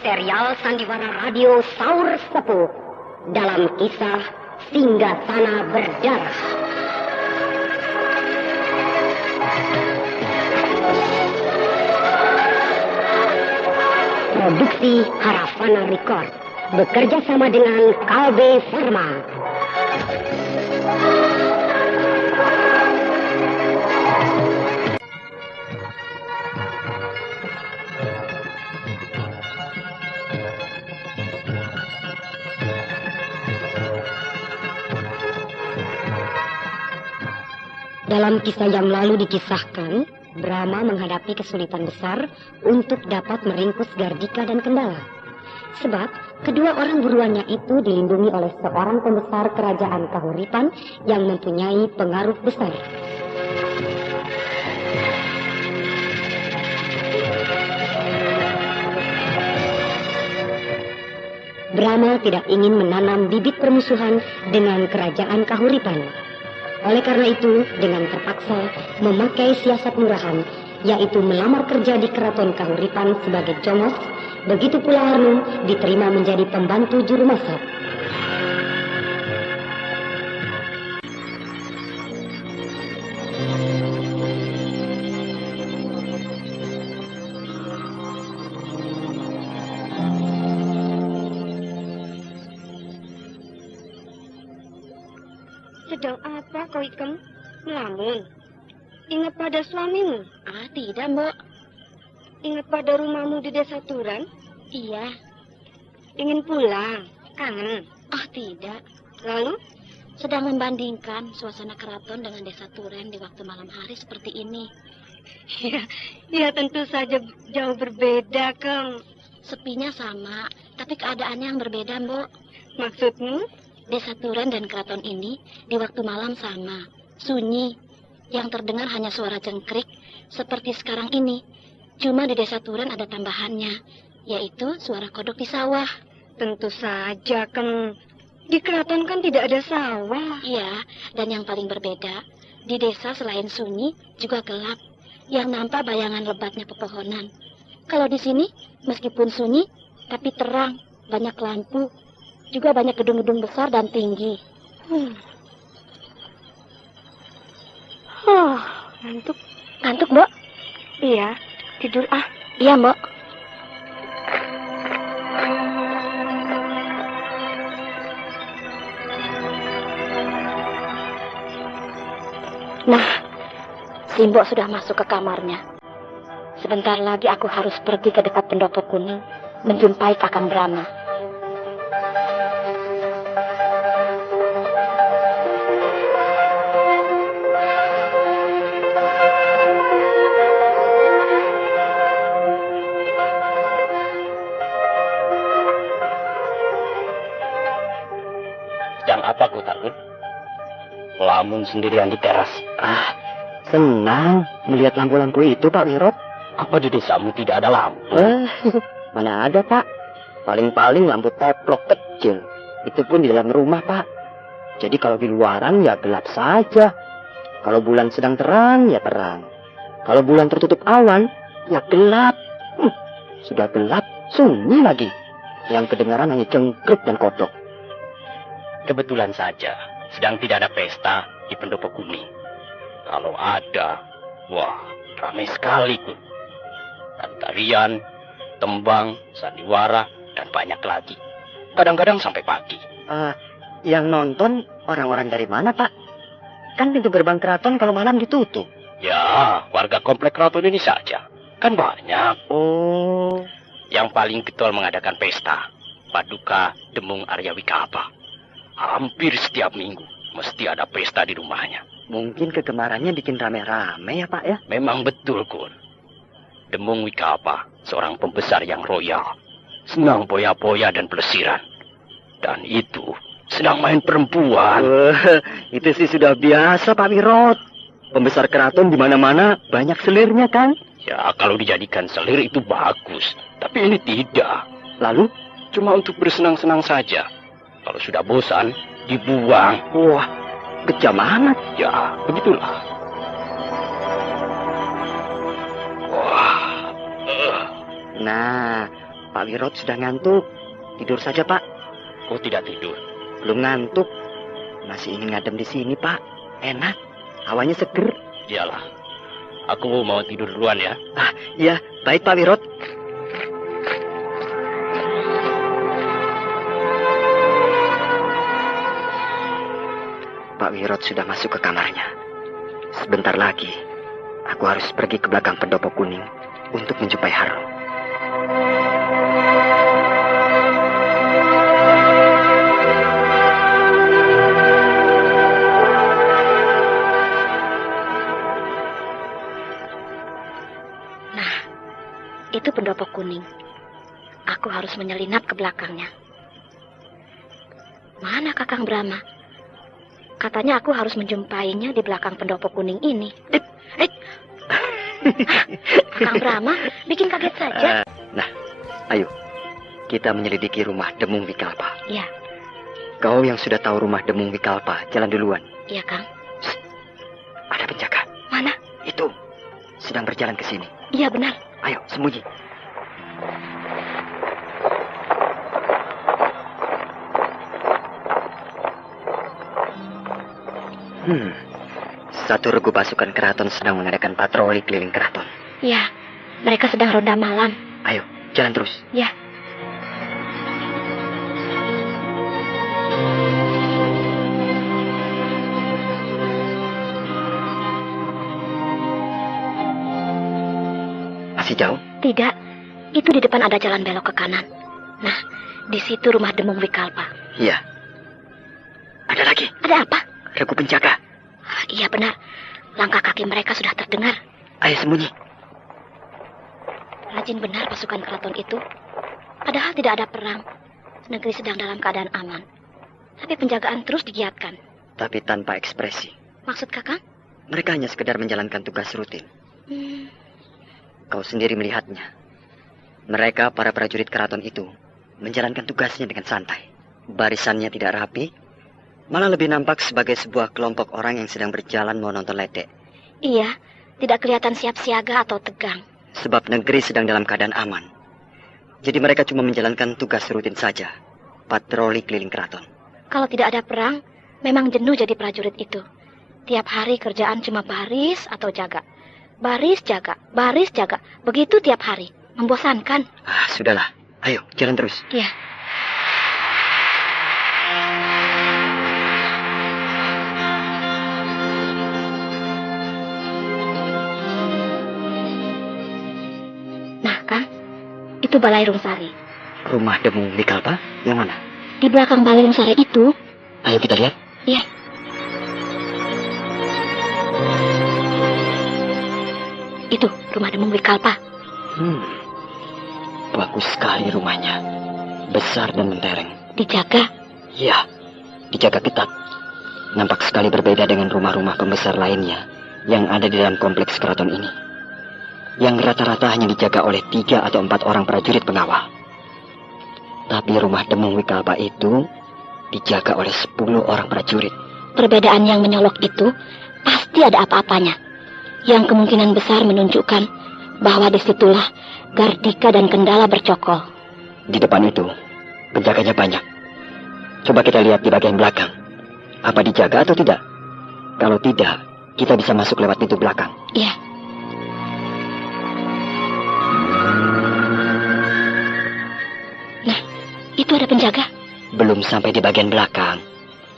serial sandiwara radio Saur Sepuh dalam kisah Singgasana Berdarah. Produksi Haravana Record bekerja sama dengan Kalbe Pharma. Dalam kisah yang lalu dikisahkan, Brahma menghadapi kesulitan besar untuk dapat meringkus Gardika dan Kendala. Sebab kedua orang buruannya itu dilindungi oleh seorang pembesar kerajaan Kahuripan yang mempunyai pengaruh besar. Brahma tidak ingin menanam bibit permusuhan dengan kerajaan Kahuripan. Oleh karena itu, dengan terpaksa memakai siasat murahan, yaitu melamar kerja di keraton Kahuripan sebagai jongos, begitu pula Harnu diterima menjadi pembantu juru masak. Sedang apa kau Ikem? Melamun. Ingat pada suamimu? Tidak, Mbok. Ingat pada rumahmu di desa Turan? Iya. Ingin pulang? Kangen? Tidak. Lalu? Sedang membandingkan suasana keraton dengan desa Turen di waktu malam hari seperti ini. Ya tentu saja jauh berbeda, Kem. Sepinya sama, tapi keadaannya yang berbeda, Mbok. Maksudmu? Desa Turen dan keraton ini di waktu malam sama, sunyi. Yang terdengar hanya suara jengkrik seperti sekarang ini. Cuma di desa Turen ada tambahannya, yaitu suara kodok di sawah. Tentu saja, Kem. Di keraton kan tidak ada sawah. Iya, dan yang paling berbeda, di desa selain sunyi juga gelap. Yang nampak bayangan lebatnya pepohonan. Kalau di sini, meskipun sunyi, tapi terang, banyak lampu. Juga banyak gedung-gedung besar dan tinggi. Ngantuk. Ngantuk, Mbok? Iya, tidur ah. Iya, Mbok. Nah, si Mbok sudah masuk ke kamarnya. Sebentar lagi aku harus pergi ke dekat pendopo kuning, menjumpai Kakang Brahma. Apa kau takut? Melamun sendirian di teras. Senang melihat lampu-lampu itu, Pak Wirot. Apa di desamu tidak ada lampu? Mana ada, Pak. Paling-paling lampu teplok kecil. Itu pun di dalam rumah, Pak. Jadi kalau di luaran ya gelap saja. Kalau bulan sedang terang ya terang. Kalau bulan tertutup awan ya gelap. Sudah gelap, sunyi lagi. Yang kedengaran hanya jengkrik dan kodok. Kebetulan saja, sedang tidak ada pesta di pendopo kuning. Kalau ada, wah, ramai sekali, Kun. Dan tarian, tembang, sandiwara, dan banyak lagi. Kadang-kadang sampai pagi. Yang nonton orang-orang dari mana, Pak? Kan pintu gerbang keraton kalau malam ditutup. Ya, warga komplek keraton ini saja. Kan banyak. Oh. Yang paling getol mengadakan pesta, Paduka Demung Arya Wikapa. Hampir setiap minggu mesti ada pesta di rumahnya. Mungkin kegemarannya bikin rame-rame ya, Pak ya? Memang betul, Kun. Demung Wikapa, seorang pembesar yang royal. Senang poya-poya dan pelesiran. Dan itu sedang main perempuan. Itu sih sudah biasa, Pak Wirot. Pembesar keraton di mana-mana banyak selirnya kan? Ya, kalau dijadikan selir itu bagus. Tapi ini tidak. Lalu? Cuma untuk bersenang-senang saja. Kalau sudah bosan, dibuang. Wah, kejam amat. Ya, begitulah. Wah. Nah, Pak Wirot sudah ngantuk. Tidur saja, Pak. Oh, tidak tidur. Belum ngantuk. Masih ingin ngadem di sini, Pak. Enak. Hawanya seger. Iyalah. Aku mau tidur duluan ya. Iya, baik Pak Wirot. Pak Wirot sudah masuk ke kamarnya. Sebentar lagi, aku harus pergi ke belakang pendopo kuning untuk menjumpai Harlo. Nah, itu pendopo kuning. Aku harus menyelinap ke belakangnya. Mana Kakang Brahma? Katanya aku harus menjumpainya di belakang pendopo kuning ini. Kakang Brahma bikin kaget saja. Nah, ayo. Kita menyelidiki rumah Demung Wikalpa. Iya. Kau yang sudah tahu rumah Demung Wikalpa, jalan duluan. Iya, Kang. Ada penjaga. Mana? Itu. Sedang berjalan ke sini. Iya, benar. Ayo, sembunyi. Satu regu pasukan keraton sedang mengadakan patroli keliling keraton. Iya, mereka sedang ronda malam. Ayo, jalan terus. Ya. Masih jauh? Tidak, itu di depan ada jalan belok ke kanan. Nah, di situ rumah Demung Wikalpa. Iya. Ada lagi. Ada apa? Regu penjaga. Iya benar, langkah kaki mereka sudah terdengar. Ayo sembunyi. Rajin benar pasukan keraton itu. Padahal tidak ada perang. Negeri sedang dalam keadaan aman. Tapi penjagaan terus digiatkan. Tapi tanpa ekspresi. Maksud Kakang? Mereka hanya sekedar menjalankan tugas rutin. Kau sendiri melihatnya. Mereka, para prajurit keraton itu, menjalankan tugasnya dengan santai. Barisannya tidak rapi, malah lebih nampak sebagai sebuah kelompok orang yang sedang berjalan mau nonton ledek. Iya, tidak kelihatan siap siaga atau tegang. Sebab negeri sedang dalam keadaan aman. Jadi mereka cuma menjalankan tugas rutin saja. Patroli keliling keraton. Kalau tidak ada perang, memang jenuh jadi prajurit itu. Tiap hari kerjaan cuma baris atau jaga. Baris jaga, baris jaga. Begitu tiap hari. Membosankan. Sudahlah. Ayo, jalan terus. Iya. Nah, Kang, itu Balai Rungsari. Rumah Demung Wikalpa? Yang mana? Di belakang Balai Rungsari itu. Ayo kita lihat. Iya. Itu rumah Demung Wikalpa. Bagus sekali rumahnya. Besar dan mentereng. Dijaga. Iya, dijaga ketat. Nampak sekali berbeda dengan rumah-rumah pembesar lainnya yang ada di dalam kompleks keraton ini. Yang rata-rata hanya dijaga oleh 3 atau 4 orang prajurit pengawal. Tapi rumah Demung Wikalpa itu dijaga oleh 10 orang prajurit. Perbedaan yang menyolok itu pasti ada apa-apanya. Yang kemungkinan besar menunjukkan bahwa disitulah Gardika dan Kendala bercokol. Di depan itu, penjaganya banyak. Coba kita lihat di bagian belakang. Apa dijaga atau tidak? Kalau tidak, kita bisa masuk lewat pintu belakang. Iya. Nah, itu ada penjaga. Belum sampai di bagian belakang.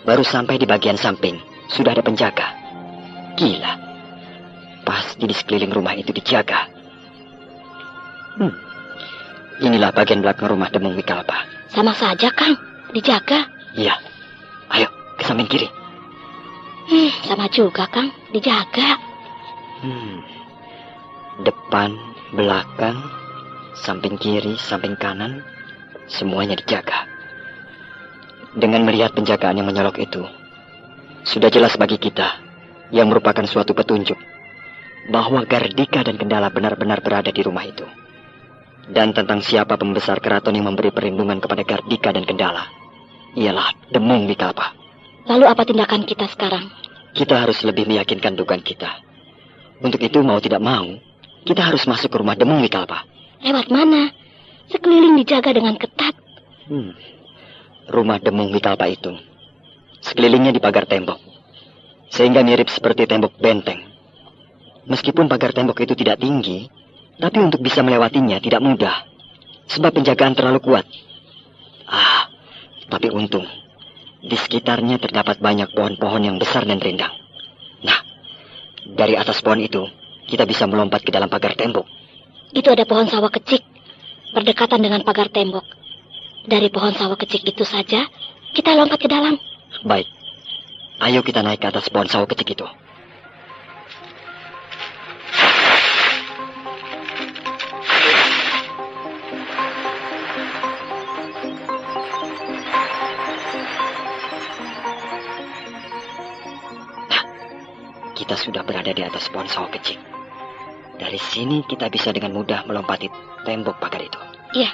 Baru sampai di bagian samping. Sudah ada penjaga. Gila. Pasti di sekeliling rumah itu dijaga. Inilah bagian belakang rumah Demung Wikalpa. Sama saja, Kang. Dijaga. Iya. Ayo, ke samping kiri. Sama juga, Kang. Dijaga. Depan, belakang, samping kiri, samping kanan, semuanya dijaga. Dengan melihat penjagaan yang menyolok itu, sudah jelas bagi kita yang merupakan suatu petunjuk bahwa Gardika dan Kendala benar-benar berada di rumah itu. Dan tentang siapa pembesar keraton yang memberi perlindungan kepada Gardika dan Kendala, ialah Demung Wikalpa. Lalu apa tindakan kita sekarang? Kita harus lebih meyakinkan dugaan kita. Untuk itu mau tidak mau, kita harus masuk ke rumah Demung Wikalpa. Lewat mana? Sekeliling dijaga dengan ketat. Rumah Demung Wikalpa itu sekelilingnya dipagar tembok, sehingga mirip seperti tembok benteng. Meskipun pagar tembok itu tidak tinggi, tapi untuk bisa melewatinya tidak mudah, sebab penjagaan terlalu kuat. Tapi untung, di sekitarnya terdapat banyak pohon-pohon yang besar dan rindang. Nah, dari atas pohon itu, kita bisa melompat ke dalam pagar tembok. Itu ada pohon sawo kecik, berdekatan dengan pagar tembok. Dari pohon sawo kecik itu saja, kita lompat ke dalam. Baik, ayo kita naik ke atas pohon sawo kecik itu. Kita sudah berada di atas pohon sawo kecik. Dari sini kita bisa dengan mudah melompati tembok pagar itu. Iya.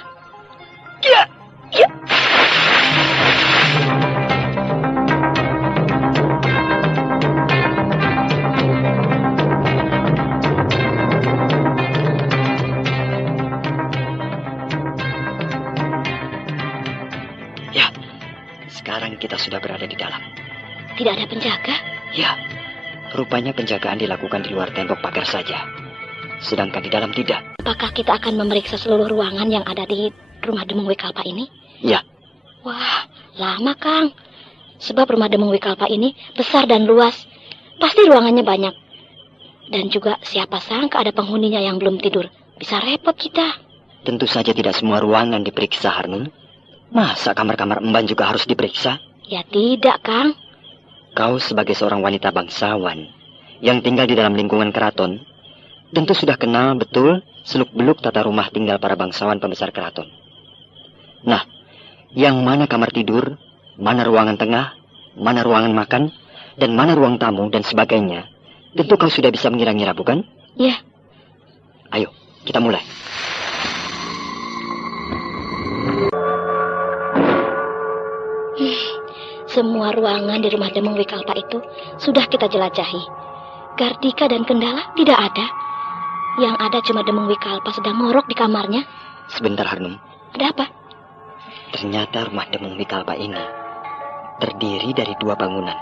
Ya, sekarang kita sudah berada di dalam. Tidak ada penjaga? Ya, rupanya penjagaan dilakukan di luar tembok pagar saja. Sedangkan di dalam tidak. Apakah kita akan memeriksa seluruh ruangan yang ada di rumah Demung Wikalpa ini? Ya. Wah, lama, Kang. Sebab rumah Demung Wikalpa ini besar dan luas. Pasti ruangannya banyak. Dan juga siapa sangka ada penghuninya yang belum tidur. Bisa repot kita. Tentu saja tidak semua ruangan diperiksa, Harnun. Masa kamar-kamar emban juga harus diperiksa? Ya tidak, Kang. Kau sebagai seorang wanita bangsawan yang tinggal di dalam lingkungan keraton, tentu sudah kenal betul seluk-beluk tata rumah tinggal para bangsawan pembesar keraton. Nah, yang mana kamar tidur, mana ruangan tengah, mana ruangan makan, dan mana ruang tamu, dan sebagainya, tentu kau sudah bisa mengira-ngira, bukan? Iya. Ayo, kita mulai. Semua ruangan di rumah Demung Wikalpa itu sudah kita jelajahi. Gardika dan Kendala tidak ada. Yang ada cuma Demung Wikalpa sedang ngorok di kamarnya. Sebentar, Harnum. Ada apa? Ternyata rumah Demung Wikalpa ini terdiri dari 2 bangunan.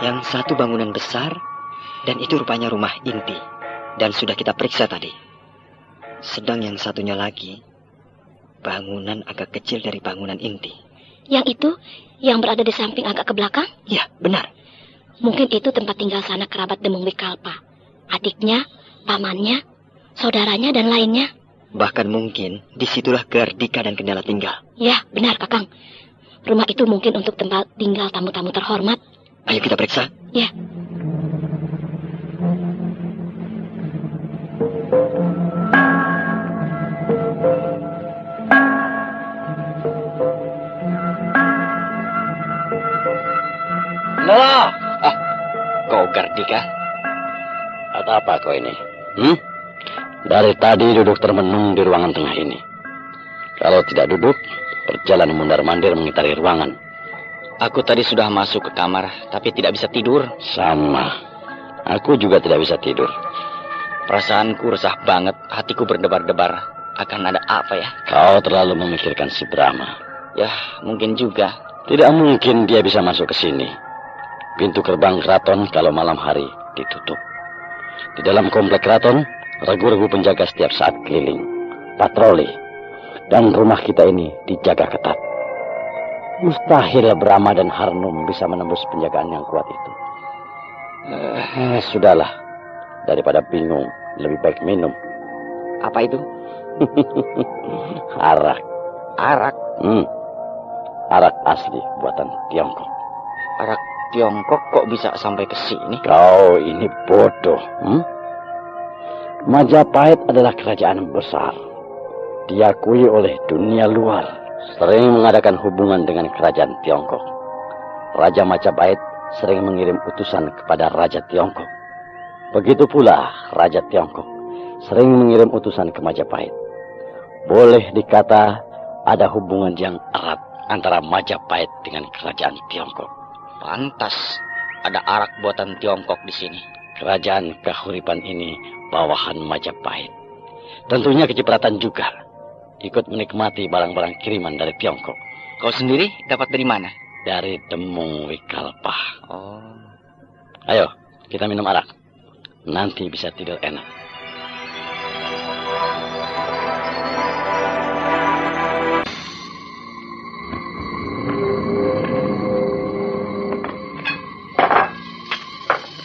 Yang satu bangunan besar, dan itu rupanya rumah inti, dan sudah kita periksa tadi. Sedang yang satunya lagi, bangunan agak kecil dari bangunan inti. Yang itu, yang berada di samping agak ke belakang? Ya, benar. Mungkin itu tempat tinggal sanak kerabat Demung Wikalpa. Adiknya, pamannya, saudaranya, dan lainnya. Bahkan mungkin disitulah Gardika dan Kendala tinggal. Ya, benar, Kakang. Rumah itu mungkin untuk tempat tinggal tamu-tamu terhormat. Ayo kita periksa. Ya. Kendala! Kau Gardika? Ada apa kau ini? Dari tadi duduk termenung di ruangan tengah ini. Kalau tidak duduk, berjalan mundar-mandir mengitari ruangan. Aku tadi sudah masuk ke kamar, tapi tidak bisa tidur. Sama. Aku juga tidak bisa tidur. Perasaanku resah banget, hatiku berdebar-debar. Akan ada apa ya? Kau terlalu memikirkan si Brahma. Ya, mungkin juga. Tidak mungkin dia bisa masuk ke sini. Pintu gerbang keraton kalau malam hari ditutup. Di dalam komplek keraton, regu-regu penjaga setiap saat keliling, patroli, dan rumah kita ini dijaga ketat. Mustahil Brahma dan Harnum bisa menembus penjagaan yang kuat itu. Sudahlah, daripada bingung, lebih baik minum. Apa itu? Arak. Arak? Arak asli buatan Tiongkok. Arak Tiongkok kok bisa sampai ke sini? Kau ini bodoh. Majapahit adalah kerajaan besar. Diakui oleh dunia luar. Sering mengadakan hubungan dengan kerajaan Tiongkok. Raja Majapahit sering mengirim utusan kepada Raja Tiongkok. Begitu pula Raja Tiongkok sering mengirim utusan ke Majapahit. Boleh dikata ada hubungan yang erat antara Majapahit dengan kerajaan Tiongkok. Pantas ada arak buatan Tiongkok di sini. Kerajaan Kahuripan ini bawahan Majapahit. Tentunya kecipratan juga. ikut menikmati barang-barang kiriman dari Tiongkok. Kau sendiri dapat dari mana? Dari Demung Wikalpa. Oh. Ayo, kita minum arak. Nanti bisa tidur enak.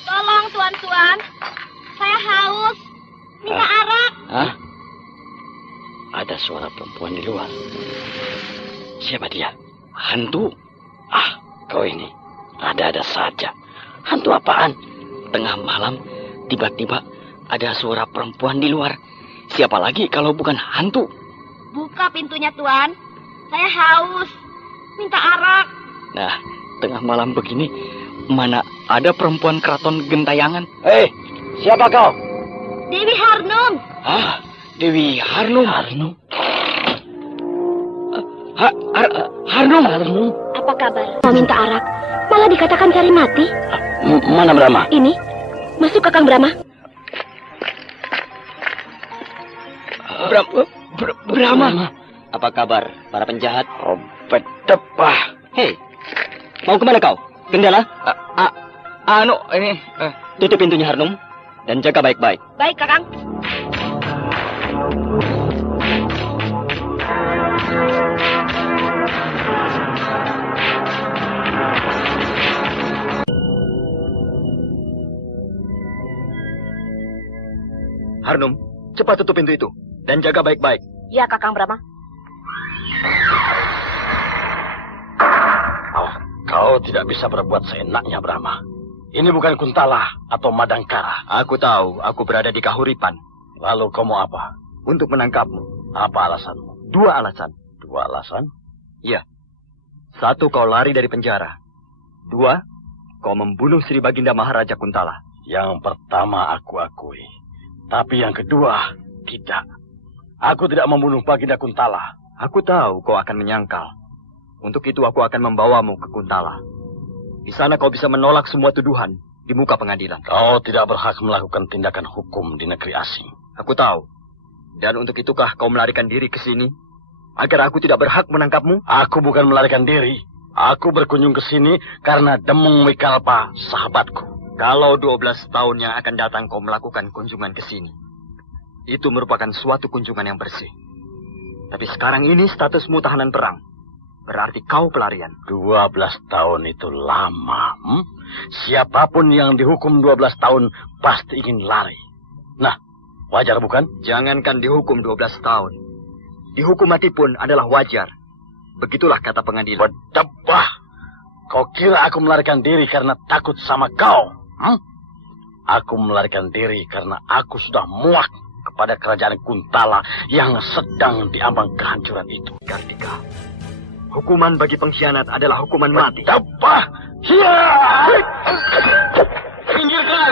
Tolong tuan-tuan, saya haus. Minta arak. Hah? Ada suara perempuan di luar. Siapa dia? Hantu? Ah, kau ini. Ada-ada saja. Hantu apaan? Tengah malam, tiba-tiba ada suara perempuan di luar. Siapa lagi kalau bukan hantu? Buka pintunya, Tuan. Saya haus. Minta arak. Nah, tengah malam begini, mana ada perempuan keraton gentayangan? Hei, siapa kau? Dewi Harnum. Ah, Dewi Harnum. Harnum? Harnum. Apa kabar? Mau minta arak, malah dikatakan cari mati. Mana Brahma? Ini, masuk Kakang Brahma. Brahma. Apa kabar para penjahat? Oh, betepah. Hei, mau kemana kau? Gendala? Ini. Tutup pintunya Harnum dan jaga baik-baik. Baik, Kakang. Harnum, cepat tutup pintu itu dan jaga baik-baik. Ya, Kakang Brahma. Oh, kau tidak bisa berbuat seenaknya, Brahma. Ini bukan Kuntala atau Madangkara. Aku tahu, aku berada di Kahuripan. Lalu kau mau apa? Untuk menangkapmu. Apa alasanmu? 2 alasan. 2 alasan? Iya. 1, kau lari dari penjara. 2, kau membunuh Sri Baginda Maharaja Kuntala. Yang pertama aku akui. Tapi yang kedua, tidak. Aku tidak membunuh Baginda Kuntala. Aku tahu kau akan menyangkal. Untuk itu aku akan membawamu ke Kuntala. Di sana kau bisa menolak semua tuduhan di muka pengadilan. Kau tidak berhak melakukan tindakan hukum di negeri asing. Aku tahu. Dan untuk itukah kau melarikan diri ke sini? Agar aku tidak berhak menangkapmu? Aku bukan melarikan diri. Aku berkunjung ke sini karena Demung Wikalpa, sahabatku. Kalau 12 tahun yang akan datang kau melakukan kunjungan ke sini, itu merupakan suatu kunjungan yang bersih. Tapi sekarang ini statusmu tahanan perang. Berarti kau pelarian. 12 tahun itu lama. Siapapun yang dihukum 12 tahun pasti ingin lari. Nah, wajar bukan? Jangankan dihukum 12 tahun. Dihukum mati pun adalah wajar. Begitulah kata pengadilan. Berdebah. Kau kira aku melarikan diri karena takut sama kau? Aku melarikan diri karena aku sudah muak kepada kerajaan Kuntala yang sedang diambang kehancuran itu. Kartika, hukuman bagi pengkhianat adalah hukuman mati. Berdebah. Pinggirkan.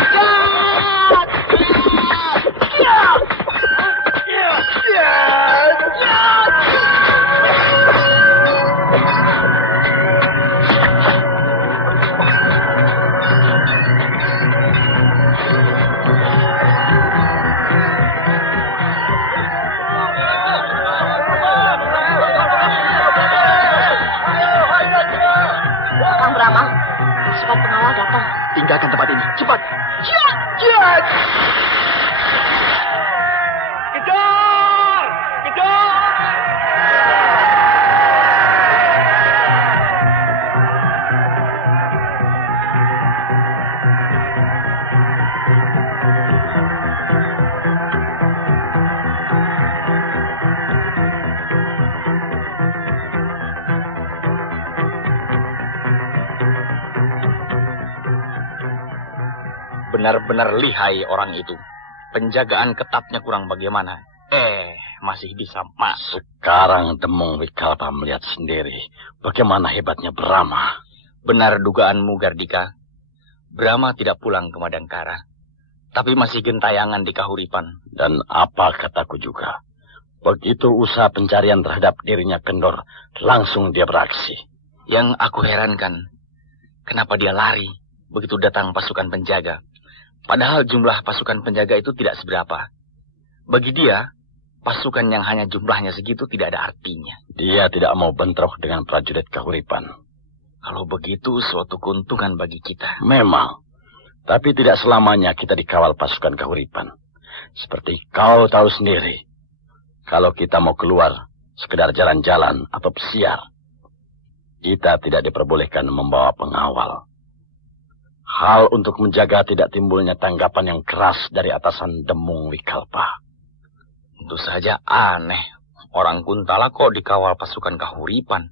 Kakang Brahma, pasukan pengawal datang. Tinggalkan tempat ini. Cepat. Benar-benar lihai orang itu. Penjagaan ketatnya kurang bagaimana. Masih bisa masuk. Sekarang Demung Wikalpa melihat sendiri bagaimana hebatnya Brahma. Benar dugaanmu, Gardika. Brahma tidak pulang ke Madangkara. Tapi masih gentayangan di Kahuripan. Dan apa kataku juga. Begitu usaha pencarian terhadap dirinya kendor, langsung dia beraksi. Yang aku herankan, kenapa dia lari begitu datang pasukan penjaga. Padahal jumlah pasukan penjaga itu tidak seberapa. Bagi dia, Pasukan yang hanya jumlahnya segitu tidak ada artinya. Dia tidak mau bentrok dengan prajurit Kahuripan. Kalau begitu, suatu keuntungan bagi kita. Memang. Tapi tidak selamanya kita dikawal pasukan Kahuripan. Seperti kau tahu sendiri. Kalau kita mau keluar, sekedar jalan-jalan atau pesiar, kita tidak diperbolehkan membawa pengawal. Hal untuk menjaga tidak timbulnya tanggapan yang keras dari atasan Demung Wikalpa. Tentu saja aneh. Orang Kuntala kok dikawal pasukan Kahuripan.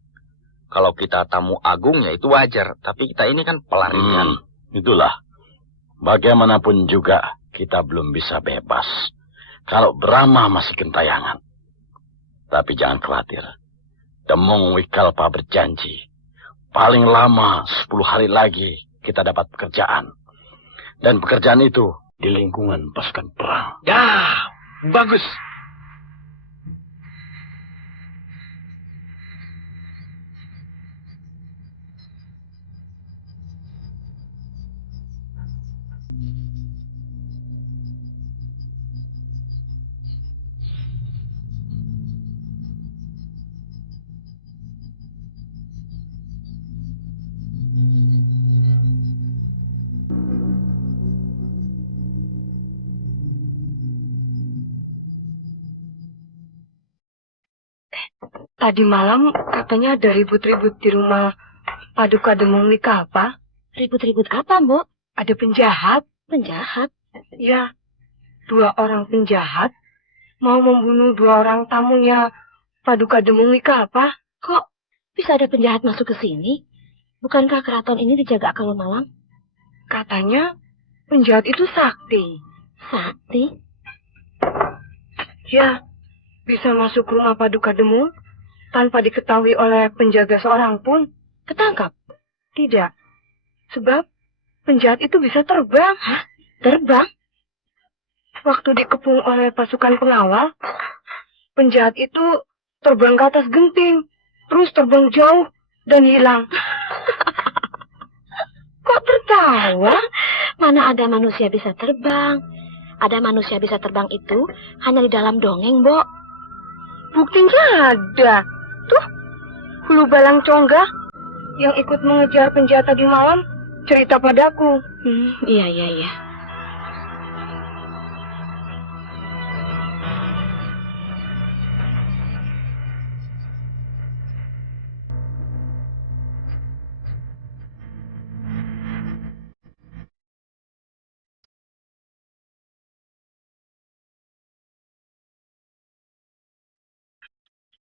Kalau kita tamu agung ya itu wajar. Tapi kita ini kan pelarian. Itulah. Bagaimanapun juga kita belum bisa bebas. Kalau Brahma masih gentayangan. Tapi jangan khawatir. Demung Wikalpa berjanji. Paling lama 10 hari lagi kita dapat pekerjaan. Dan pekerjaan itu di lingkungan pasukan perang. Ya, bagus. Tadi malam katanya ada ribut-ribut di rumah Paduka Demung Wikalpa. Ribut-ribut apa, Mbok? Ada penjahat. Penjahat? Ya, 2 orang penjahat mau membunuh 2 orang tamunya Paduka Demung Wikalpa. Kok bisa ada penjahat masuk ke sini? Bukankah keraton ini dijaga kalau malam? Katanya penjahat itu sakti. Sakti? Ya, bisa masuk rumah Paduka Demung tanpa diketahui oleh penjaga seorang pun. Ketangkap? Tidak. Sebab penjahat itu bisa terbang. Hah? Terbang? Waktu dikepung oleh pasukan pengawal, penjahat itu terbang ke atas genting, terus terbang jauh dan hilang. Kok tertawa? Mana ada manusia bisa terbang? Ada manusia bisa terbang itu hanya di dalam dongeng, Mbok. Buktinya ada. Tuh, Hulu Balang Congga yang ikut mengejar penjahat tadi malam cerita padaku. Iya.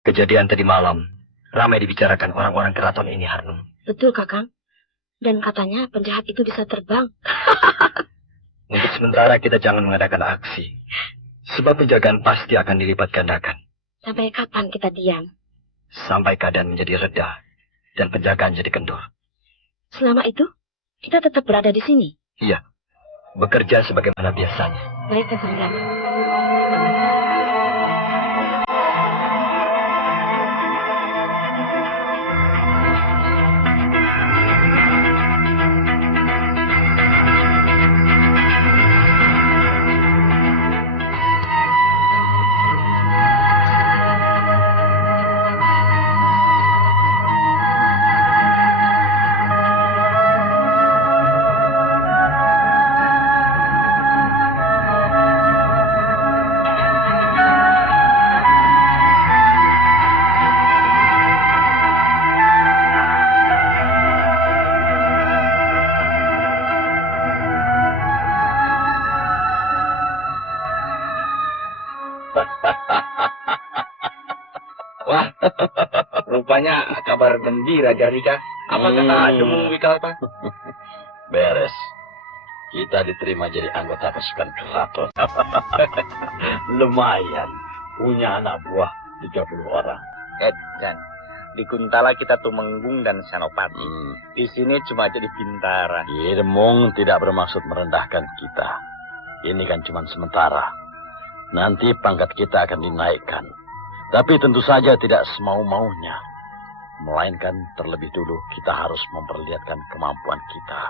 Kejadian tadi malam ramai dibicarakan orang-orang keraton ini, Harnum. Betul, Kakang. Dan katanya penjahat itu bisa terbang. Untuk sementara kita jangan mengadakan aksi. Sebab penjagaan pasti akan dilipat gandakan. Sampai kapan kita diam? Sampai keadaan menjadi reda dan penjagaan jadi kendur. Selama itu, kita tetap berada di sini. Iya, bekerja sebagaimana biasanya. Baik, Kakang. Wah, rupanya kabar gembira dari Rika. Apa kata Demung Wikalpa? Beres. Kita diterima jadi anggota pasukan keraton. Lumayan. Punya anak buah 30 orang. Dan di Kuntala kita Tumenggung dan Senopati. Di sini cuma jadi bintara. Demung tidak bermaksud merendahkan kita. Ini kan cuma sementara. Nanti pangkat kita akan dinaikkan. Tapi tentu saja tidak semau-maunya. Melainkan terlebih dulu kita harus memperlihatkan kemampuan kita.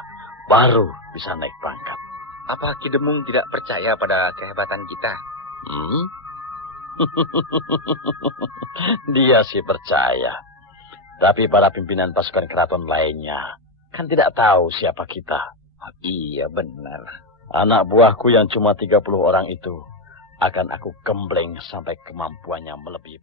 Baru bisa naik pangkat. Apa Ki Demung tidak percaya pada kehebatan kita? Dia sih percaya. Tapi para pimpinan pasukan keraton lainnya kan tidak tahu siapa kita. Iya benar. Anak buahku yang cuma 30 orang itu akan aku gembleng sampai kemampuannya melebihi pasukan.